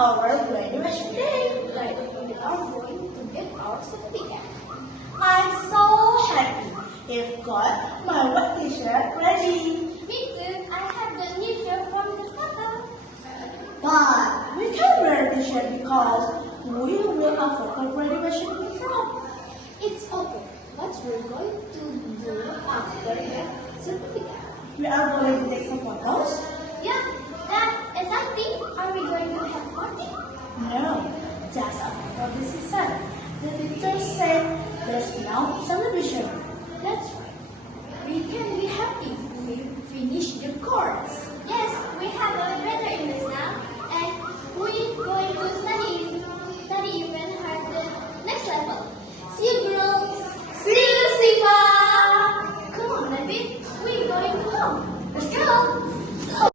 our graduation day. Right, we are going to get our certificate. I'm so happy. I've got my work t-shirt ready. Me too. I have the new shirt from the photo. But we can't wear the shirt because we will have photo graduation in front. It's okay. What we're going to do after the certificate? We are going to take some photos. Yeah, that exciting. Are we going to have party? No, just a photo decision. The teacher said there's now some